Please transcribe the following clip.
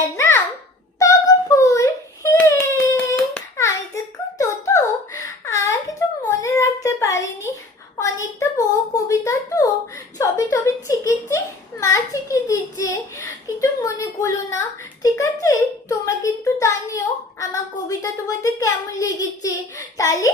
কবিতার নাম তখন ফুল। আমি তো খুব ছোট, আর কিছু মনে রাখতে পারিনি। অনেকটা বড় কবিতা তো, সবই তবে শিখেছি, মা শিখিয়ে দিচ্ছে, কিন্তু মনে করলো না। ঠিক আছে, তোমরা কিন্তু জানিও আমার কবিতা তোমাদের কেমন লেগেছে। তাহলে